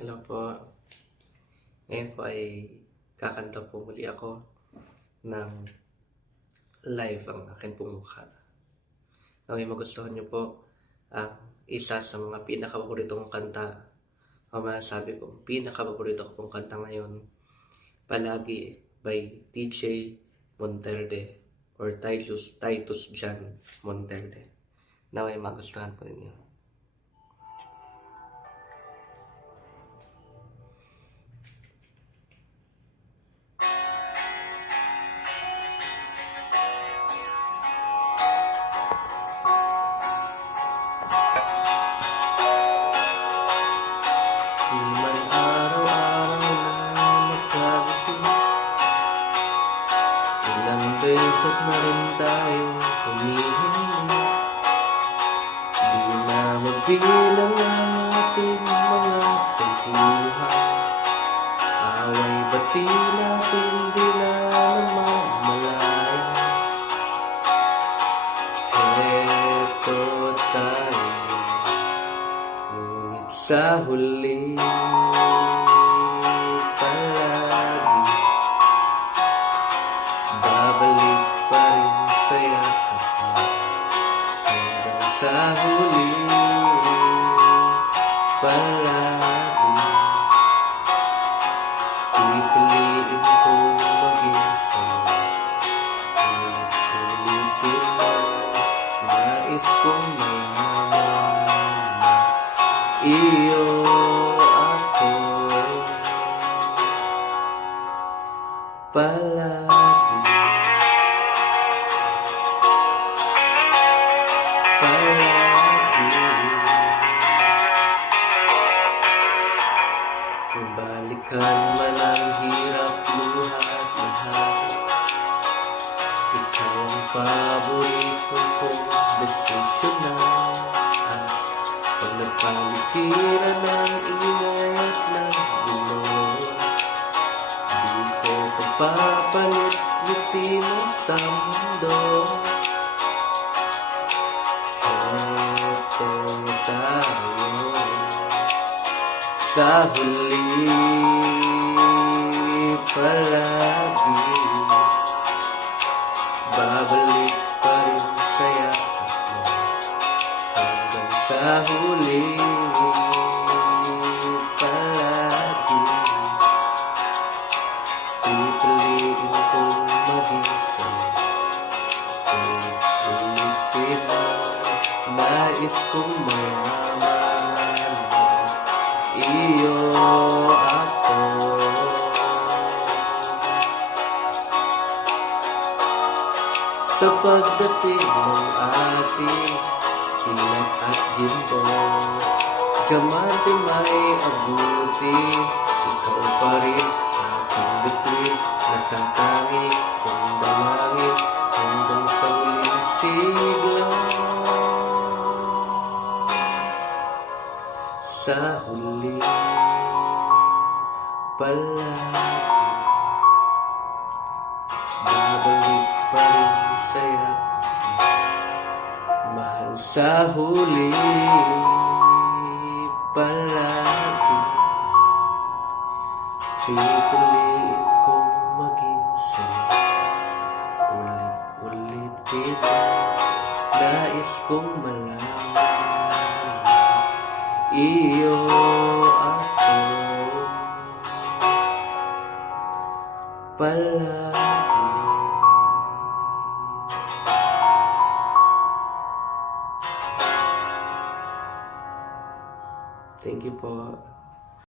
Hello po. Ngayon po ay kakanta po muli ako ng live ang akin pong mukha. Naway magustuhan niyo po ang isa sa mga pinakapaborito kong kanta o masasabi ko, pinakapaborito ko pong kanta ngayon, Palagi by DJ Monterde or Titus John Monterde. Naway magustuhan po ninyo. Di man araw-araw na magkakati, ilang beses na rin tayo humihingi. Di na magbilang ang ating mga pagkuhan, away bati natin di na namamalaya. Eto tayo, ngunit sa huli palagi babalik pa rin sa yakap mo. Hanggang sa huli palagi pipiliin kong maging sa'yo. Ulit-ulitin mo, nais kong malaman na iyo ako palagi, palagi. Kung balikan man ang hirap, luhat, lahat, ikaw ang paborito kong desisyonan. Pag nagpalikiran ng ingay at ng gulo, di ko papapalit ngiti mo sa mundo. Eto tayo sa huli palagi babalik pa rin sa yakap mo. Hanggang sa huli palagi pipiliin kong maging sa'yo. Ulit-ulitin mo, nais kong mayaman mo, iyo ako. Sa pagdating ng ating hilak at ginto, gamante may abuti, ikaw pa rin aking bituin, natatangi kong dalangin hanggang sa huling sigla. Sa huli palagi babalik pa rin sa yakap mo. Mahal, sa huli palagi pipiliin kong maging sa'yo. Ulit-ulitin mo, nais kong malaman na iyo ako palagi. Thank you po.